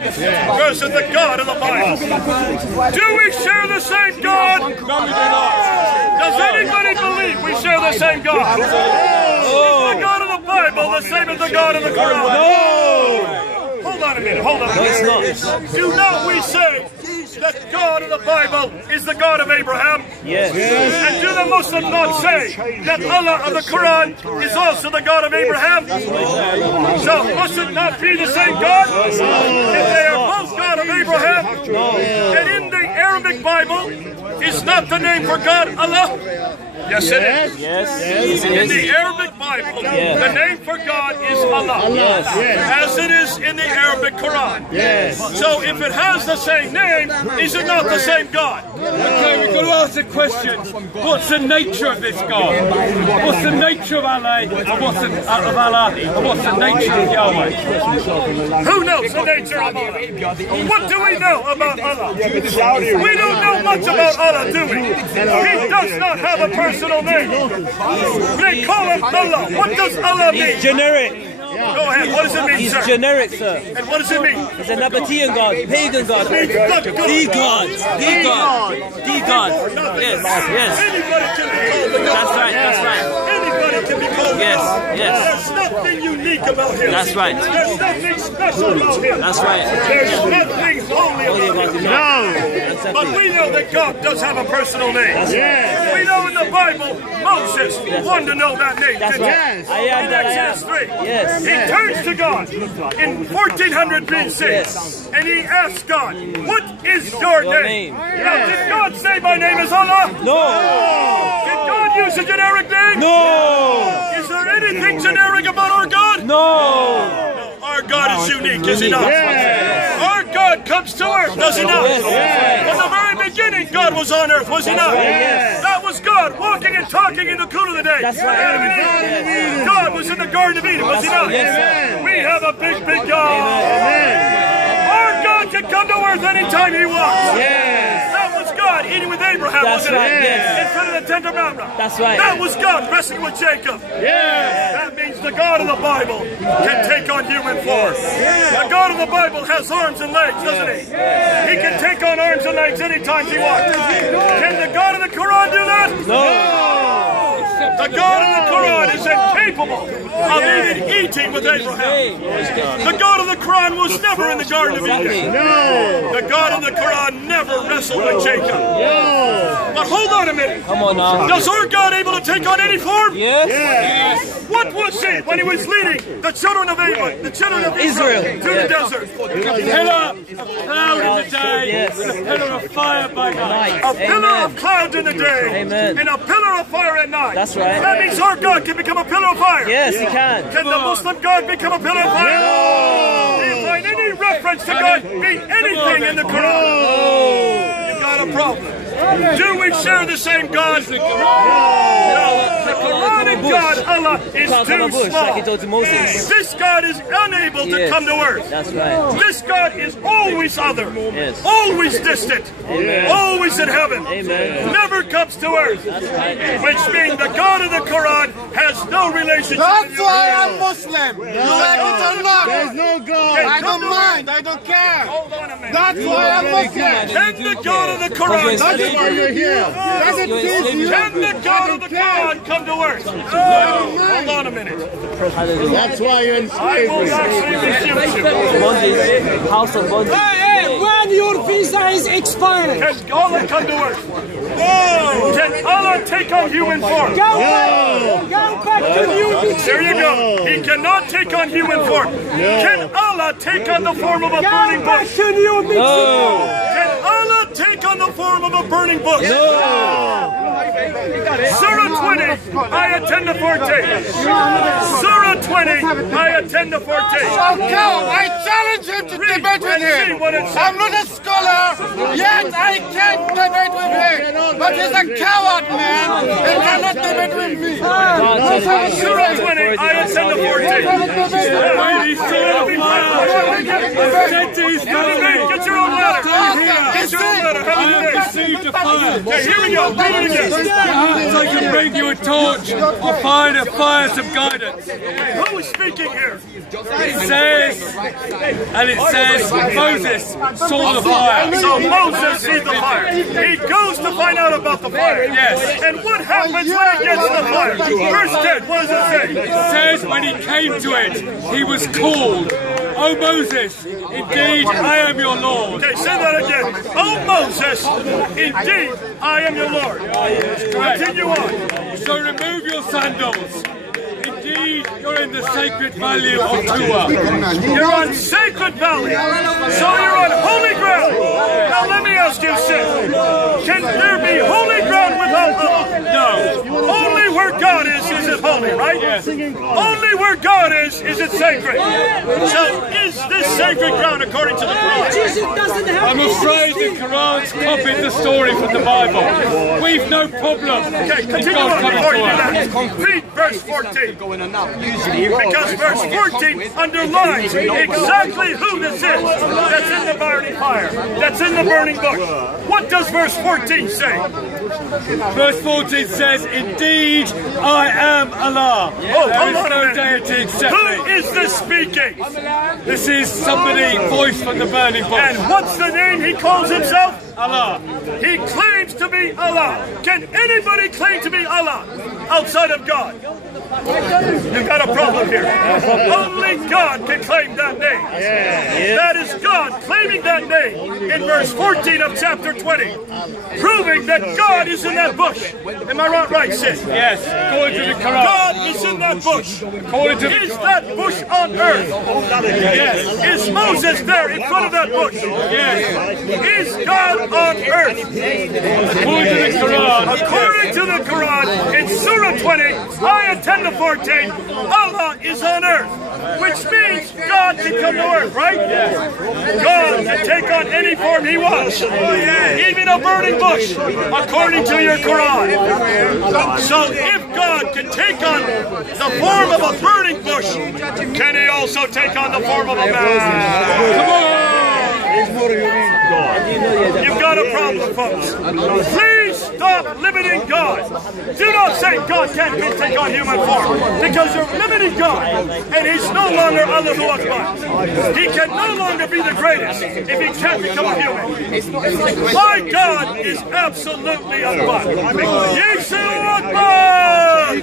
versus the God of the Bible. Do we share the same God? No, we do not. Does anybody believe we share the same God? Is the God of the Bible the same as the God of the Quran? No! Hold on a minute, hold on a minute. No, it's not. Do not we say that God of the Bible is the God of Abraham? Yes. And do the Muslims not say that Allah of the Quran is also the God of Abraham? So must it not be the same God? If they are both God of Abraham, and in the Arabic Bible is not the name for God Allah? Yes, it is. Yes. In the Arabic Bible, the name for God is Allah, as it is in the Arabic Quran. So if it has the same name, is it not the same God? Okay, we've got to ask the question, what's the nature of this God? What's the nature of Allah, and what's the nature of Yahweh? Who knows the nature of Allah? What do we know about Allah? We don't know much about Allah, do we? He does not have a personal name. They call him Allah. What does Allah mean? He's generic. Go ahead. What does it mean, He's sir? generic, sir. And what does it mean? He's a Nabatean God, pagan God. The God. Yes. Anybody can be called the God. That's right. Anybody can be called God. There's nothing unique about him. That's right. There's nothing special about him. That's right. There's nothing holy about him. No. But we know that God does have a personal name. We know in the Bible, Moses wanted to know that name. That's right. In Exodus 3. Yes. He turns to God in 1400 BC and he asks God, what is your name? Now, did God say my name is Allah? No. Did God use a generic name? No. Is there anything generic about our God? No. Our God is unique, is he not? Our God comes to earth, does he not? From the very beginning, God was on earth, was he not? That was God walking and talking in the cool of the day. That's right. God was in the Garden of Eden, was he not? We have a big, big God. Our God can come to earth anytime he wants. That was God eating with Abraham, wasn't it? In front of the Tent of Mamre. That's right. That was God wrestling with Jacob. That means the God of the Bible can take on human form. The God of the Bible has arms and legs, doesn't he? He can take on arms and legs anytime he wants. Can the God of the Quran do that? No. The God of the Quran is incapable of even eating with Abraham. The God of the Quran was never in the Garden of Eden. The God of the Quran never wrestled with Jacob. But hold on a minute. Come on now. Does our God able to take on any form? Yes. What was he when he was leading the children of Abel, the children of Israel through the desert? A pillar of cloud in the day, and a pillar of fire by night. A pillar of clouds in the day, and a pillar of fire at night. That's right. That means our God can become a pillar of fire. Yes, he can. Can the Muslim God become a pillar of fire? Do you find any reference to God being anything in the Quran? You got a problem. Do we share the same God? No. The Quranic God, Allah, is too small. This God is unable to come to earth. That's right. This God is always other, always distant, always in heaven, never comes to earth, which means the God of the Quran has no relationship. That's why I'm Muslim. You like it or not? There's no God. I don't mind. I don't care. Hold on a minute. That's why I'm Muslim. Can the God of the Quran? That's why you're here. Does it please you? Can the God of the Quran come to earth? Hold on a minute. That's why you're in I will slavery. actually refute you. Bondage. House of bondage. Hey, when your visa is expiring, Can Allah come to earth? No. Can Allah take on human form? go back to New There you go. He cannot take on human form. Can Allah take on the form of a burning back bush? to New Mexico. Can Allah take on the form of a burning bush? Surah 20, ayah 10 to 14. Surah 20, ayah 10 to 14. I challenge him to debate with him. I'm not a scholar, yet I can't debate with him. But he's a coward, man. He cannot debate with me. Surah 20, ayah 10 to 14. Get your own letter. Get your own letter. Okay, here we go. Read it again. So I can bring you a torch or find a fire some guidance. Who is speaking here? It says, and it says, Moses saw the fire. So Moses sees the fire. He goes to find out about the fire. Yes. And what happens when he gets to the fire? Verse 10, what does it say? It says when he came to it, he was called, "O Moses, indeed I am your Lord." Okay, say that again. Oh Moses, indeed I am your Lord. Continue on. So remove your sandals. Indeed, you're in the sacred valley of Tua. You're on sacred valley. So you're on holy ground. Now let me ask you, Sid, can there be holy ground without Allah? No. Only where God is it holy, right? Yes. Only where God is it sacred. So is this sacred ground according to the Quran? Jesus doesn't have I'm afraid the Quran's copied the story from the Bible. We've no problem. Okay, with continue God on coming before you to do us. that. Read verse 14. Because verse 14 underlines exactly who this is that's in the burning fire, that's in the burning bush. What does verse 14 say? Verse 14 says, "Indeed, I am Allah. There is no deity except Who me." is this speaking? This is somebody voiced from the burning bush. And what's the name he calls himself? Allah. He claims to be Allah. Can anybody claim to be Allah outside of God? You've got a problem here. Only God can claim that name. That is God claiming that name in verse 14 of chapter 20, proving that God is in that bush. Am I right, Sid? Yes, according to the Quran. God is in that bush. According to the Is that bush on earth? Yes. Is Moses there in front of that bush? Yes. Is God on earth? According to the Quran. According to the Quran, in Surah 20, ayah 10 to 14, Allah is on earth, which means God can come to earth, right? God can take on any form he wants, even a burning bush, according to your Quran. So if God can take on the form of a burning bush, can he also take on the form of a man? Come on! You've got a problem, folks. Please stop limiting God. Do not say God can't take on human form, because you're limiting God, and he's no longer Allahu Akbar. He can no longer be the greatest if he can't become a human. My God is absolutely Akbar. Yeshu Akbar!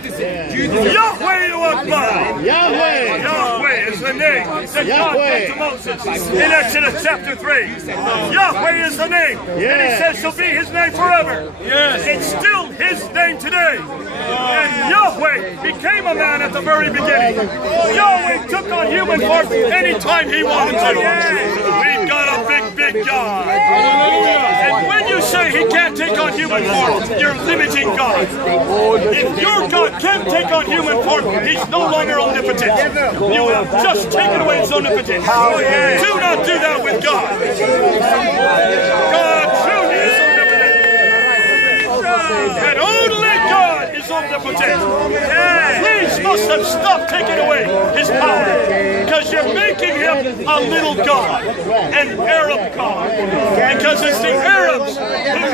Yahweh Akbar! Yahweh is the name that God gave to Moses in Exodus chapter 3. Yahweh is the name, and he says shall be his name forever. Yes. It's still his name today. And Yahweh became a man at the very beginning. Yahweh took on human form anytime he wanted to. We've got a big God. And when you say he can't take on human form, you're limiting God. If your God can't take on human form, he's no longer omnipotent. You have just taken away his omnipotence. Do not do that with God. God truly is omnipotent. And only God is omnipotent. Please must have stopped taking away his power, because you're making him a little God, an Arab God, because it's the Arabs who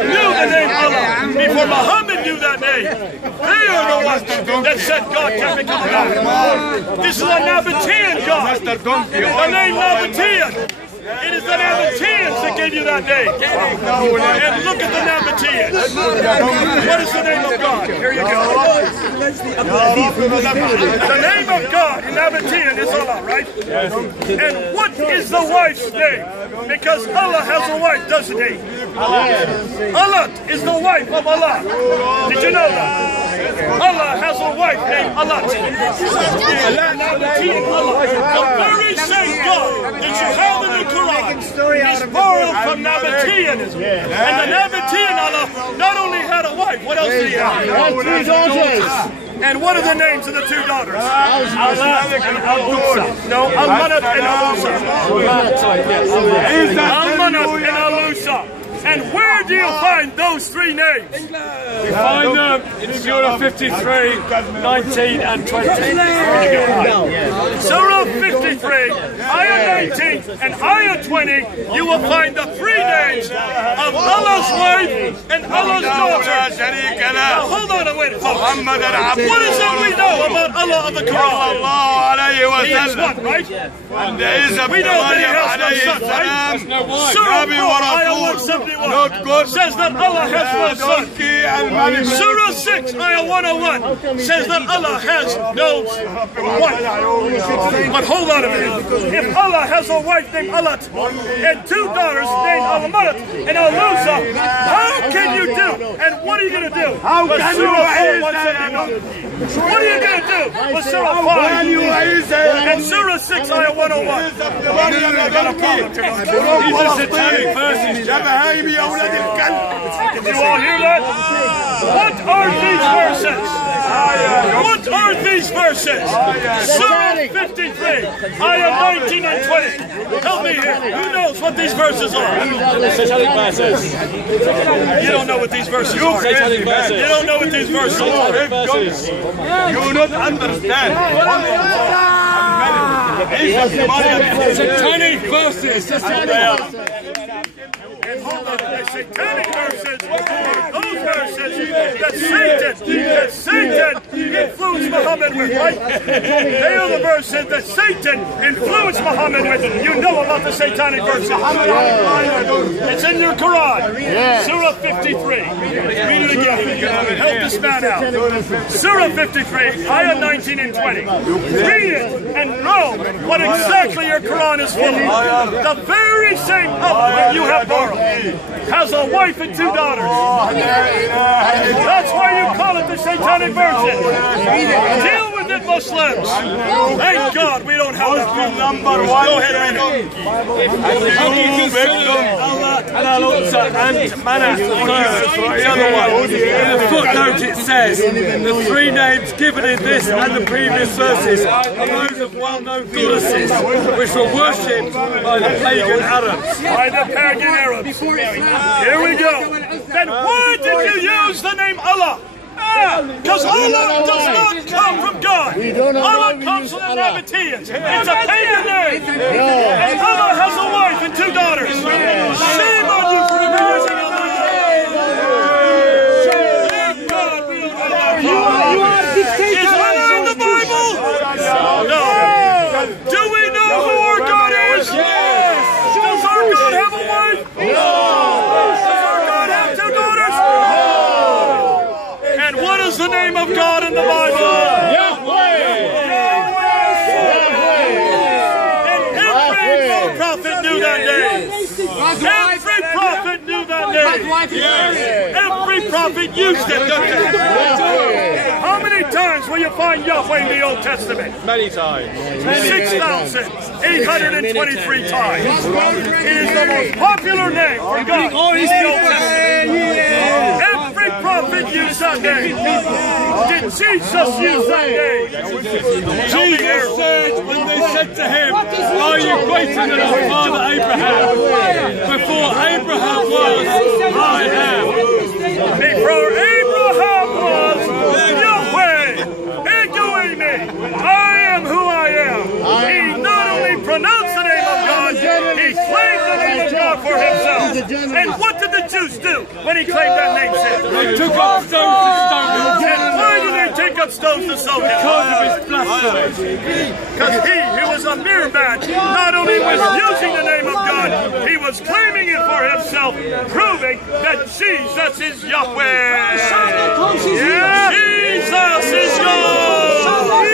knew the name Allah before Muhammad knew that name. They are the ones that said God can become a God. This is a Nabatean God, the name Nabatean. It is the Nabateans that gave you that name. And look at the Nabateans. What is the name of God? Here you go. The name of God in Nabatean is Allah, right? And what is the wife's name? Because Allah has a wife, doesn't he? Allah is the wife of Allah. Did you know that? Allah has a wife named Allah. The very same God that you have in the Quran is borrowed from Nabateanism. And the Nabatean Allah not only had a wife, what else did he have? Three daughters. And what are the names of the two daughters? Almanat and Alusa. No, Almanat and Alusa. Almanat and Alusa. And where do you find those three names? We find them in Surah 53, 19 and 20. Surah 53, Ayah 19 and Ayah 20, you will find the three names of Allah's wife and Allah's daughter. Now hold on a minute, folks. What is it we know about Allah of the Quran? He is one, right? We know that he has no son, right? Surah 4, Ayah 171 says that Allah has no son. Surah 6, Ayah 101 says that Allah has no wife. But hold on a minute. If Allah has a wife named Alat and two daughters named Alamarat and Alusa, how can you do? And what are you going to do? With Surah 4, 171? What are you going to do with Surah 5 and Surah 6, Ayah 101? You've got a problem. These are satanic verses. You all hear that? What are these verses? What are these verses? Surah 53, Ayah 19 and 20. Help me here. Who knows what these verses are? Satanic verses. You don't know what these verses are. Satanic verses. You don't know what these verses are. Verses. You don't understand. Satanic verses. And hold on, the satanic verses are those verses that Satan influenced Muhammad with, right? They are the verses that Satan influenced Muhammad with. You know about the satanic verses. It's in your Quran. Surah 53. Read it again. Help this man out. Surah 53, Ayah 19 and 20. Read it and know what exactly your Quran is full of. The very same Allah you have borrowed has a wife and two daughters. That's why you call it the satanic version. Deal with it, Muslims. Thank God we don't have that problem. Go ahead, read it. And Manascripts, the other one. In the footnote it says, the three names given in this and the previous verses are those of well-known goddesses, which were worshipped by the pagan Arabs. By the pagan Arabs. Here we go. Then why did you use the name Allah? Because Allah does not come from God. Allah comes from the Nabateans. It's a pagan name. And Allah has a wife and two daughters. Shame on you for abusing Allah. Thank God we don't have that problem. Is Allah in the Bible? No. Do we know who our God is? Yes. Does our God have a wife? No. Does our God have two daughters? No. And what is the name of God in the Bible? Yahweh. And every prophet knew that name. Every prophet knew that name. Every prophet used it. How many times will you find Yahweh in the Old Testament? Many times. 6,823 times. It is the most popular name for God in the Old Testament. Every prophet used that name. Did Jesus use that name? Jesus said, when they said to him, are you greater than our father Abraham? Before Abraham was, I am. Before Abraham was, Yahweh, Elohim, I am who I am. He not only pronounced the name of God, he claimed the name of God for himself. And what did the Jews do when he claimed that name? They took up stones to stone him. And why did they take up stones to stone him? Because of his blasphemy. Because he, who was a mere man, not only was using the name of God, he was claiming it for himself, proving that Jesus is Yahweh. Yeah. Jesus is God.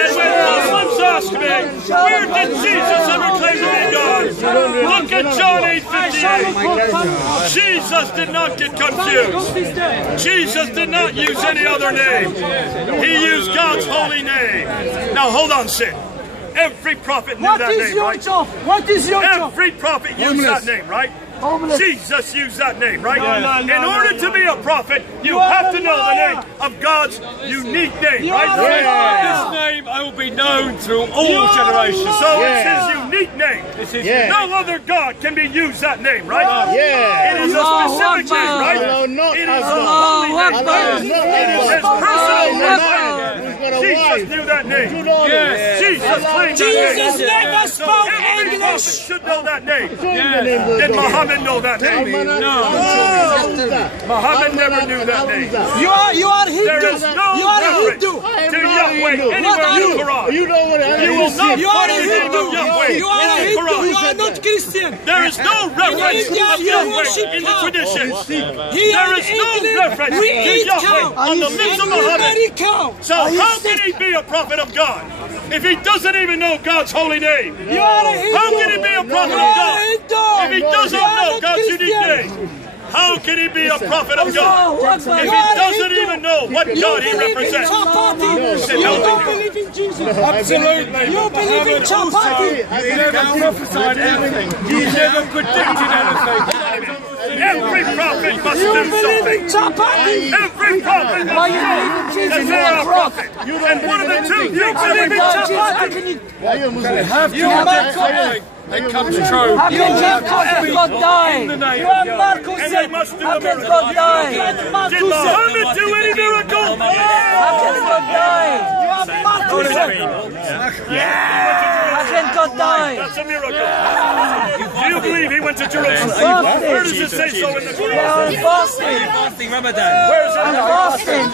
And when Muslims ask me, where did Jesus ever claim to be God? Look at John 8:58. Jesus did not get confused. Jesus did not use any other name. He used God's holy name. Now hold on, Sid. Every prophet knew that name, right? What is your job? Every prophet used that name, right? Jesus used that name, right? In order to be a prophet, you have to know the name of God's unique name, right? This name I will be known through all generations. So it's his unique name. No other God can be used that name, right? It is a specific name, right? It is a holy name. It is his personal name. Jesus knew that name. Jesus claimed that name. Jesus never spoke Every prophet English. should know that name. Did Muhammad know that name? No. Muhammad never knew that name. You are Hindu. There is no You are a reference Hindu. to Yahweh anywhere in the Quran. You know what I You will not You are find a the name Hindu. of Yahweh You are a in the Hindu. Quran. You are not Christian. There is no reference India, of you Yahweh worship in the cow. tradition. Here There in is no England, reference we to eat Yahweh cow. on the lips of And we Muhammad. marry cow. So how can he be a prophet of God if he doesn't even know God's holy name? You are a Hindu. How can he be a prophet You of are God a Hindu. if he doesn't You are know not God's unique Christian. name? How can he be a prophet of God if he doesn't even know what God he represents? You don't believe in Jesus. Absolutely. You believe in chapati. He never prophesied anything. He never predicted anything. Every prophet must You do believe something. in chapati. Every prophet Why must you believe in know Jesus? that You they're are a a rock. prophet. And one of the two things that Believe they in do. Jesus. How can you? Are you a Muslim? Have to You are predict Marcus. something that comes true. How can Jesus God die? In the name You of are God. Marcus. And they must do How a can miracle. God die? Did Muhammad do any miracle? How can God die? You are Marcus. How can God die? That's a miracle. Do you believe he went to Jerusalem? Where does it say so in the You Quran? are fasting. Fasting Ramadan. Where is I'm it? fasting.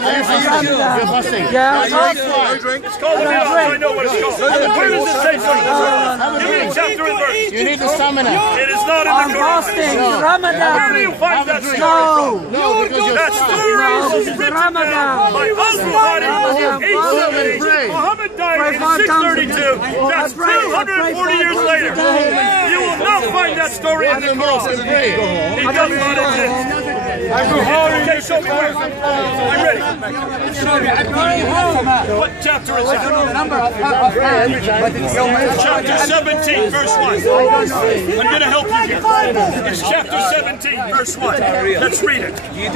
You're fasting. Yeah, I'm fasting. It's called the Miraj. I know what it's called. Where does it say so in the Quran? Give me a chapter and verse. You need the stamina. It is not in I'm the Quran. fasting. Where do Ramadan. you find that story No. from? No, because That story No, is this is written Ramadan. down by Al-Bukhari Ramadan. in 870. Muhammad died in 632. That's 240 years later. You will not find that story in the Quran. It does not exist. Okay, show me where. I'm ready. What chapter is that? Chapter 17, verse 1. I'm going to help you here. It's chapter 17, verse 1. Let's read it. You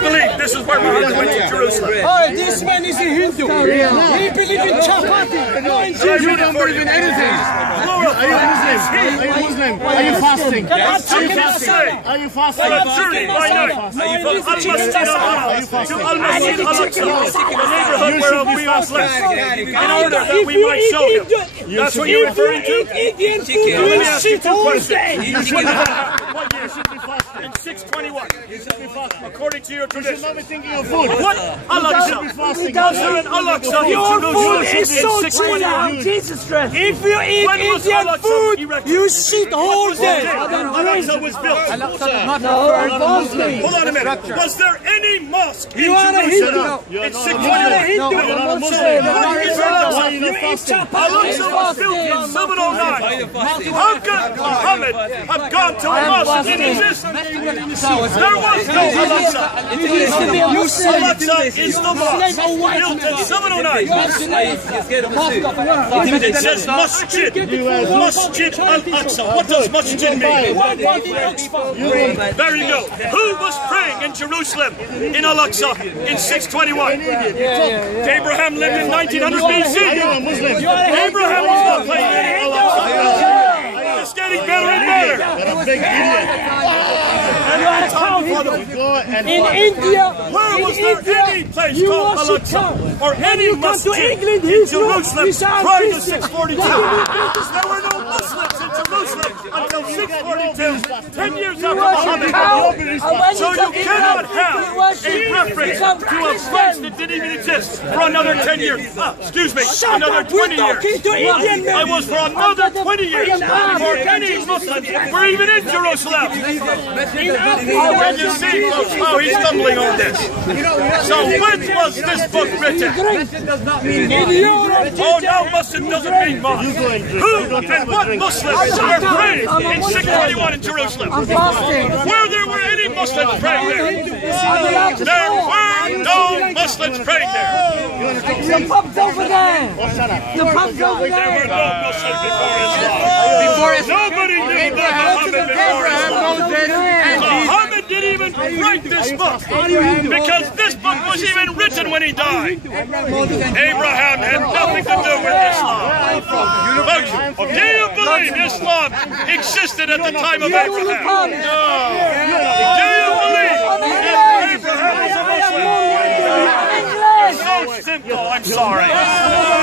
believe this is where Muhammad went to Jerusalem. Oh, this man is a Hindu. He believes in chapati. No in Jesus. You don't believe in anything. Are you Muslim? Are you Muslim? Are you fasting? Are you fasting? Are you On fasting? a journey by night to Al-Masjid Al-Aqsa, the neighborhood where we are blessed, in order that we might show him. That's what you're referring to? Indian food, Let you me ask you shit two all questions. day. What year should be fasting? In 621. According to your tradition. Not be thinking of food. What? Al-Aqsa. Was there an Al-Aqsa in Your food Jerusalem is so in cheap. 621? Jesus Christ. If you eat When was Indian Al-Aqsa food, erected? you shit all What was the day. day Al-Aqsa was built? Fasting. Hold on a minute. Was there any mosque in You are a Hindu. Jerusalem in You are a 621? Hindu. You're not a Muslim. How Why are you you not eat fasting? chapati? Al-Aqsa was built in 709. How could Muhammad have gone to a mosque in existence? There was no Al-Aqsa. Al-Aqsa is the mosque built in 709. It says masjid. Masjid Al-Aqsa. What does masjid mean? Very good. Who was praying in Jerusalem in Al-Aqsa in 621? Abraham lived in 1900 BC. Abraham was not praying in Al-Aqsa. It's getting better and better. You're a big idiot. In India, Where was there any place you called worship Al-Aqsa cow. or When any you come to masjid England, in he's not. Jerusalem These are prior to Christians. 642? There were no Muslims in Jerusalem until 642, 10 years after Muhammad. So you cannot have a reference to a place that didn't even exist for another 10 years. Excuse me, another 20 years. I was for another 20 years before any Muslims were even in Jerusalem. Can you see how he's stumbling on this? So when was this book written? Oh, now Muslim doesn't mean mosque. Who and what Muslims were praying in 621 in Jerusalem? Where there were any Muslims praying there? There were no Muslims praying there. The pub's over there. The pub's over There were there. no Muslims before Islam. Nobody knew about Muhammad before Islam. write this book, because this book was even written when he died. Abraham had nothing to do with Islam. Folks, do you believe Islam existed at the time of Abraham? No. Do you believe that Abraham was a Muslim? It's so simple, I'm sorry.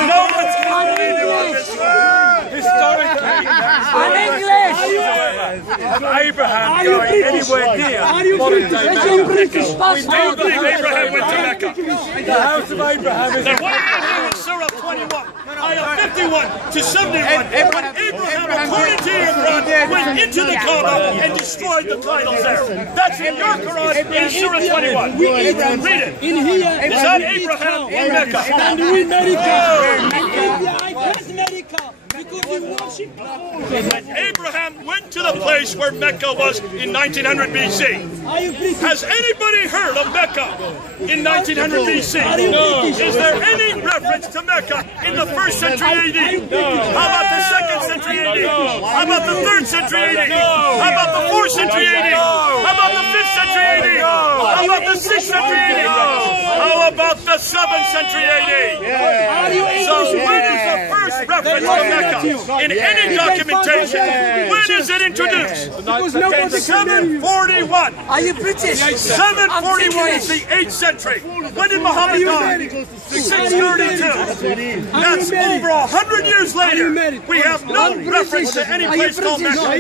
No one's going to believe you on this one. Historically, Abraham going anywhere near modern day Mecca. We do believe Abraham went to Mecca. The house of Abraham is... Then what did they do in Surah 21? Ayah 51 to 71, when Abraham, according to your Quran, went into the Kaaba and destroyed the idols there. That's in your Quran in Surah 21. Read it. Is that Abraham in Mecca? And we America. I can't America. Because we worship Abraham went to the place where Mecca was in 1900 BC. Has anybody heard of Mecca in 1900 BC? No. Is there any reference to Mecca in the 1st century AD? No. How about the 2nd century AD? No. How about the 3rd century AD? No. How about the 4th century AD? No. How about the 5th century AD? No. How about the 6th century AD? No. How about the 7th century AD? Yeah. So when is the first reference to Mecca in any documentation? When is it introduced? In 741. Are you British? 741 is the 8th century. When did Muhammad die? 632. That's over 100 years later. We have no reference to any place called Mecca.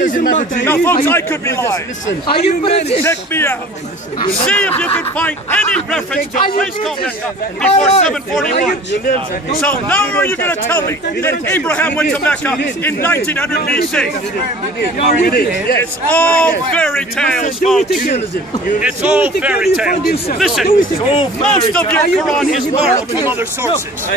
Now, folks, I could be lying. Are you British? Check me out. See if you can find any reference to a place called Mecca before 741. So now are you going to tell me that Abraham went to Mecca in 1900 BC? It's all fairy tales, folks. It's all fairy tales. Listen, most of your Quran is borrowed from other sources.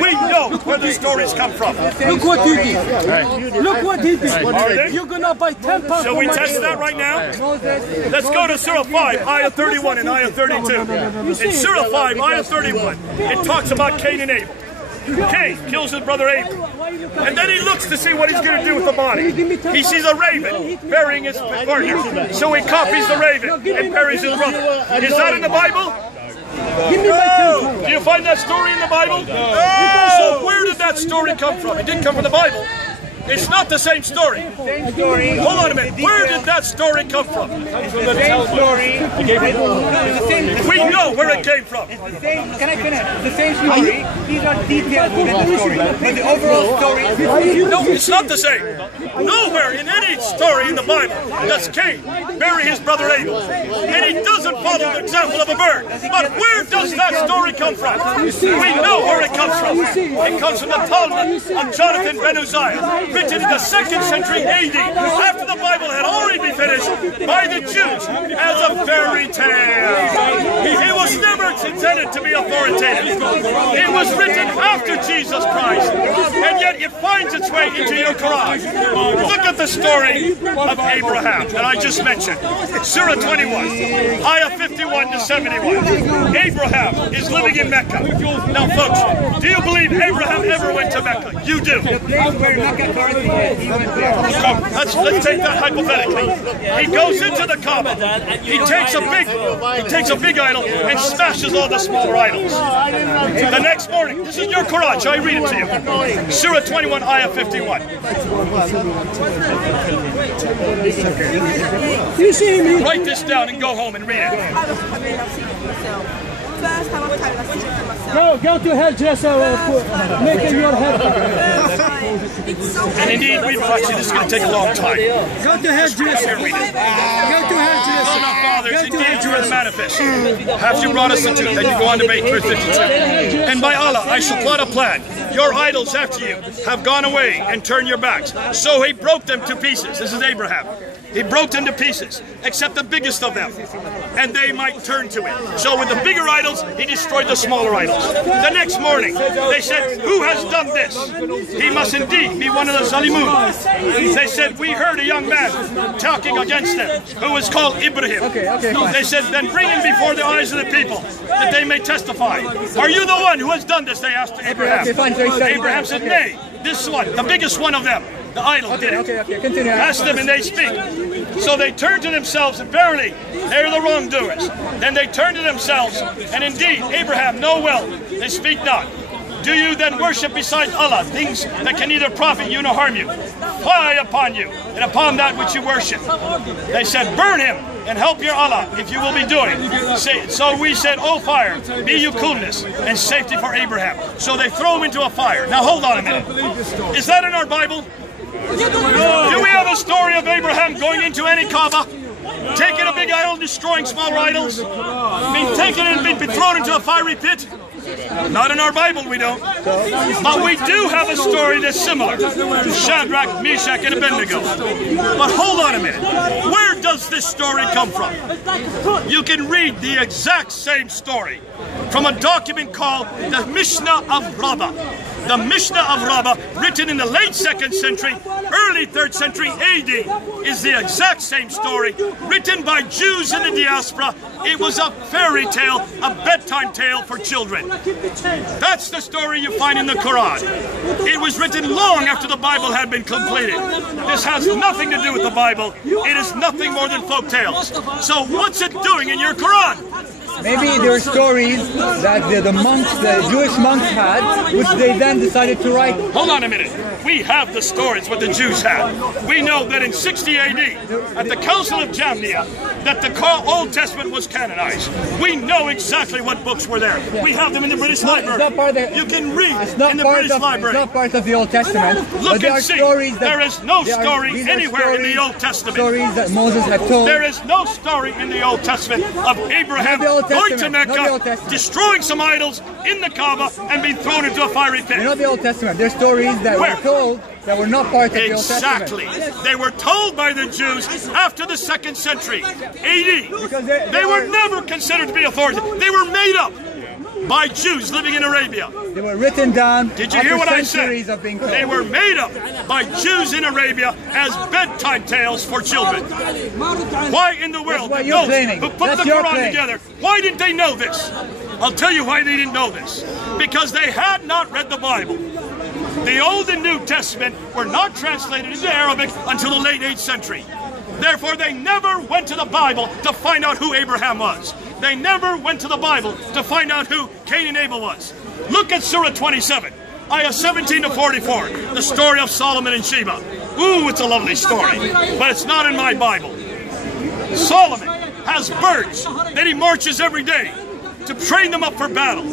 We know where the stories come from. Look what he did. Look what he did. You're going to buy 10 pounds. Shall we test that right now? Let's go to Surah 5, Ayah 31 and Ayah 32. In Surah 5, Ayah 31, it talks about Cain and Abel. Cain kills his brother Abel. And then he looks to see what he's going to do with the body. He sees a raven burying his partner. So he copies the raven and buries his brother. Is that in the Bible? No. Do you find that story in the Bible? No. So where did that story come from? It didn't come from the Bible. It's not the same story. Same story. Hold on a minute. Where did that story come from? It's the same story. We know where it came from. It's the same. Can I finish? It's the same story. These are details within the story. But the overall story. No, it's not the same. Nowhere in any story in the Bible does Cain bury his brother Abel. And he doesn't follow the example of a bird. But where does that story come from? We know where it comes from. It comes from the Talmud of Jonathan ben Uzziah, written in the 2nd century AD, after the Bible had already been finished by the Jews as a fairy tale. It was never intended to be authoritative. It was written after Jesus Christ, and yet it finds its way into your Quran. Look at the story of Abraham that I just mentioned. Surah 21, Ayah 51 to 71. Abraham is living in Mecca. Now, folks, do you believe Abraham ever went to Mecca? You do. Let's take that hypothetically. He goes into the Kaaba. He takes a big idol and smashes all the smaller idols. The next morning, this is your Quran. Shall I read it to you? Surah 21, Ayah 51. Write this down and go home and read it. Go to hairdresser, making your hair. And indeed, actually, this is going to take a long time. Go to hairdresser. Go to hairdresser. Fathers, indeed, you are the manifest. Have you brought us the truth? And you go on to make 52. And by Allah, I shall plot a plan. Your idols after you have gone away and turned your backs. So he broke them to pieces. This is Abraham. He broke them to pieces, except the biggest of them, and they might turn to it. So with the bigger idols, he destroyed the smaller idols. The next morning, they said, who has done this? He must indeed be one of the Zalimun. They said, we heard a young man talking against them, who was called Ibrahim. They said, then bring him before the eyes of the people, that they may testify. Are you the one who has done this? They asked Abraham. Abraham said, nay, this one, the biggest one of them, The idol did it. Okay, continue. Ask them and they speak. So they turn to themselves, and verily, they are the wrongdoers. Then they turn to themselves, and indeed, Abraham know well, they speak not. Do you then worship beside Allah things that can neither profit you nor harm you? Fly upon you, and upon that which you worship. They said, burn him, and help your Allah, if you will be doing. So we said, O fire, be you coolness, and safety for Abraham. So they throw him into a fire. Now hold on a minute. Is that in our Bible? Do we have a story of Abraham going into any Kaaba, taking a big idol, destroying smaller idols, being taken and being thrown into a fiery pit? Not in our Bible, we don't. But we do have a story that's similar to Shadrach, Meshach, and Abednego. But hold on a minute. Where does this story come from? You can read the exact same story from a document called the Mishnah of Rabbah. The Mishnah of Rabbah, written in the late 2nd century, early 3rd century AD, is the exact same story, written by Jews in the diaspora. It was a fairy tale, a bedtime tale for children. That's the story you find in the Quran. It was written long after the Bible had been completed. This has nothing to do with the Bible. It is nothing more than folk tales. So what's it doing in your Quran? Maybe there are stories that the monks, the Jewish monks had, which they then decided to write. Hold on a minute. We have the stories what the Jews had. We know that in 60 AD, at the Council of Jamnia, that the Old Testament was canonized. We know exactly what books were there. We have them in the British Library. You can read in the British Library. It's not part of the Old Testament. Look and see. There is no story anywhere in the Old Testament. Stories that Moses had told. There is no story in the Old Testament of Abraham going to Mecca, destroying some idols in the Kaaba, and being thrown into a fiery pit. Not the Old Testament. There's stories that were told that were not part of the Old Testament. Exactly. They were told by the Jews after the 2nd century AD. They were never considered to be authoritative. They were made up by Jews living in Arabia. They were written down. Did you hear what I said? They were made up by Jews in Arabia as bedtime tales for children. Why in the world did those who put the Quran together, why didn't they know this? I'll tell you why they didn't know this. Because they had not read the Bible. The Old and New Testament were not translated into Arabic until the late 8th century. Therefore, they never went to the Bible to find out who Abraham was. They never went to the Bible to find out who Cain and Abel was. Look at Surah 27, ayah 17 to 44, the story of Solomon and Sheba. Ooh, it's a lovely story, but it's not in my Bible. Solomon has birds that he marches every day to train them up for battle,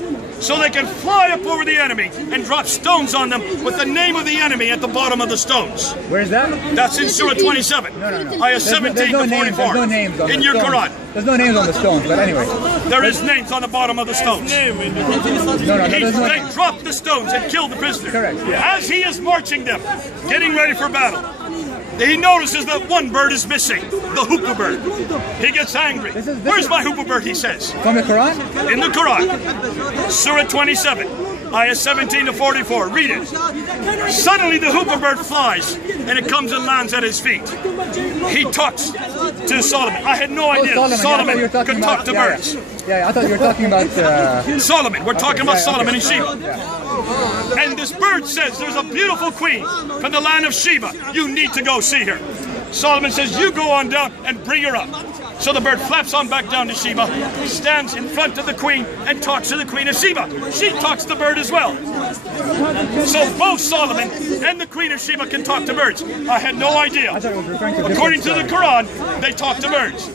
so they can fly up over the enemy and drop stones on them with the name of the enemy at the bottom of the stones. Where's that? That's in Surah 27. No. Ayah 17 to 44. No names on in your Quran. There's no names on the stones, but anyway. There is names on the bottom of the stones. They dropped the stones and killed the prisoner. Correct. As he is marching them, getting ready for battle, he notices that one bird is missing, the hoopoe bird. He gets angry. Where's my hoopoe bird, he says. From the Quran? In the Quran. Surah 27, ayah 17 to 44. Read it. Suddenly the hoopoe bird flies, and it comes and lands at his feet. He talks to Solomon. I had no idea Solomon could talk to birds. Yeah, I thought you were talking about... Solomon. We're talking about Solomon and Sheba. And this bird says, there's a beautiful queen from the land of Sheba. You need to go see her. Solomon says, you go on down and bring her up. So the bird flaps on back down to Sheba, stands in front of the queen, and talks to the queen of Sheba. She talks to the bird as well. So both Solomon and the queen of Sheba can talk to birds. I had no idea. According to the Quran, they talk to birds.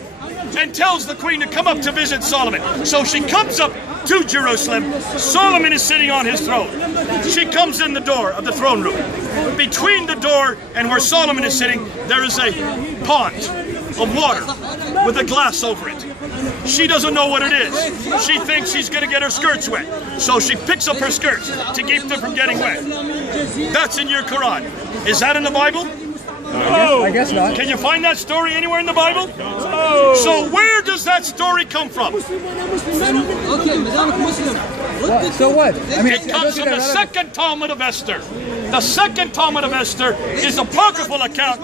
And tells the queen to come up to visit Solomon. So she comes up to Jerusalem. Solomon is sitting on his throne. She comes in the door of the throne room. Between the door and where Solomon is sitting, there is a pond of water with a glass over it. She doesn't know what it is. She thinks she's going to get her skirts wet. So she picks up her skirts to keep them from getting wet. That's in your Quran. Is that in the Bible? I guess not. Can you find that story anywhere in the Bible? So where does that story come from? So what? I mean, it comes from the second Talmud of Esther. The second Talmud of Esther is apocryphal account,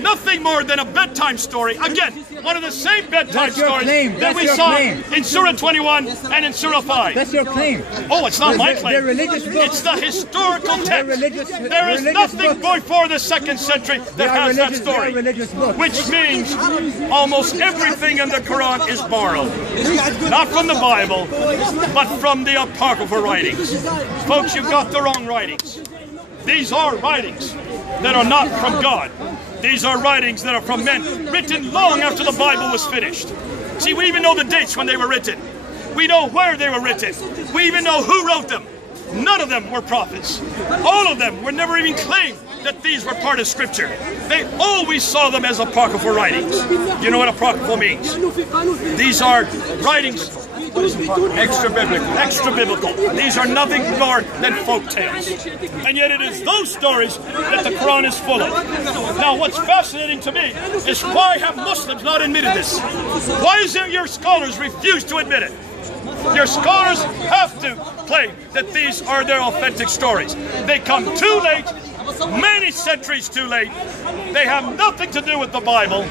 nothing more than a bedtime story. Again, one of the same bedtime stories that we saw in Surah 21 and in Surah 5. That's your claim. Oh, it's not my claim. They're religious books. It's the historical text. There is religious nothing before the 2nd century that has that story. Which means almost everything in the Quran is borrowed. Not from the Bible, but from the apocryphal writings. Folks, you've got the wrong writings. These are writings that are not from God. These are writings that are from men, written long after the Bible was finished. See, we even know the dates when they were written. We know where they were written. We even know who wrote them. None of them were prophets. All of them were never even claimed that these were part of Scripture. They always saw them as apocryphal writings. You know what apocryphal means? These are writings. Extra biblical. Extra biblical. These are nothing more than folk tales. And yet it is those stories that the Quran is full of. Now what's fascinating to me is why have Muslims not admitted this? Why is it your scholars refuse to admit it? Your scholars have to claim that these are their authentic stories. They come too late, many centuries too late. They have nothing to do with the Bible,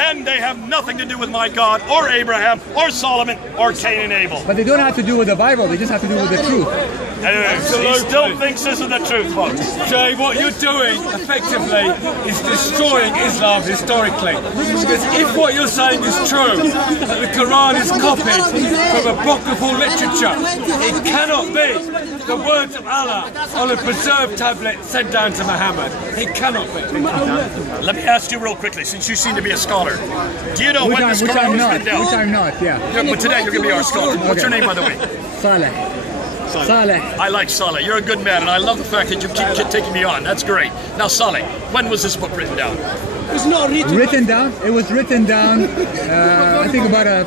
and they have nothing to do with my God, or Abraham, or Solomon, or Cain and Abel. But they don't have to do with the Bible, they just have to do with the truth. He still thinks this is the truth, folks. Jay, what you're doing, effectively, is destroying Islam historically. Because if what you're saying is true, that the Quran is copied from apocryphal literature, it cannot be the words of Allah on a preserved tablet sent down to Muhammad. It cannot be. Let me ask you real quickly, since you seem to be a scholar. Do you know when this Quran was written down? Which I'm not, yeah. But today you're going to be our scholar. What's your name, by the way? Saleh. Saleh. I like Saleh. You're a good man, and I love the fact that you keep taking me on. That's great. Now, Saleh, when was this book written down? It's not written down? It was written down, I think about a...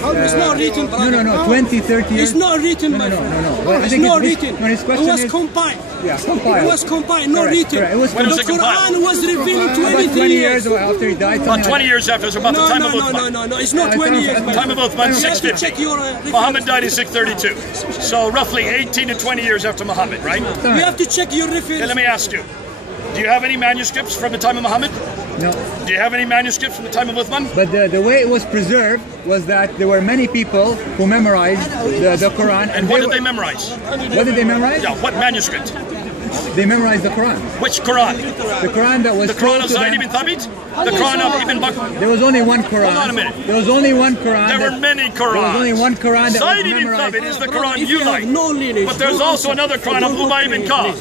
it's not written, brother. No, 20, 30 years. It's not written, my friend. Well, it's not written. It was compiled. Yeah, compiled. It was compiled, not written. It was when was the it compiled? Quran was revealed 20 years after he died. About 20 years after. It's about the time of Uthman. No, it's not 20 years. Time of Uthman, 650. Muhammad died in 632. So roughly 18 to 20 years after Muhammad, right? You have to check your reference. Let me ask you. Do you have any manuscripts from the time of Muhammad? No. Do you have any manuscripts from the time of Uthman? But the way it was preserved was that there were many people who memorized the Quran. And what did they memorize? What did they memorize? Yeah, what manuscript? They memorized the Quran. Which Quran? The Quran that was the Quran of Zayd ibn Thabit? The Quran of Ibn Bakr? There was only one Quran. Hold on a minute. There was only one Quran. There were many Qurans. There was only one Quran that Zayd was ibn memorized. Thabit is the Quran you like. But there's also another Quran of Ubay ibn Ka'b.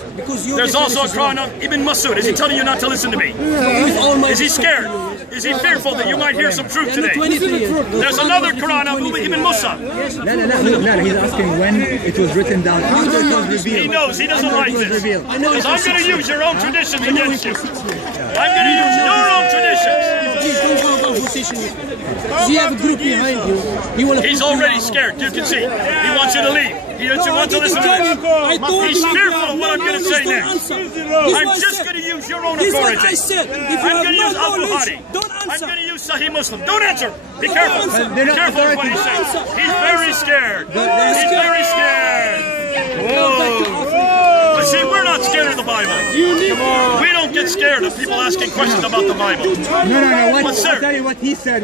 There's also a Quran of Ibn Masud. Is he telling you not to listen to me? Is he scared? Is he fearful that you might hear some truth today? There's another Quran of Ibn Musa. No, he's asking when it was written down. After it was revealed. He knows. He doesn't like this. Because I'm going to use your own traditions against you. I'm going to use your own traditions. You have a group behind you. He's already scared. You can see. He wants you to leave. He doesn't want to listen to this. He's fearful of what I'm going to say next. I'm just going to use your own authority. I'm going to use Al-Bukhari. I'm going to use Sahih Muslim. Don't answer. Be careful. Be careful of what he says. He's very scared. He's very scared. Whoa. But see, we're not scared of the Bible. We don't get scared of people asking questions about the Bible. No. But sir, I'll tell you what he said.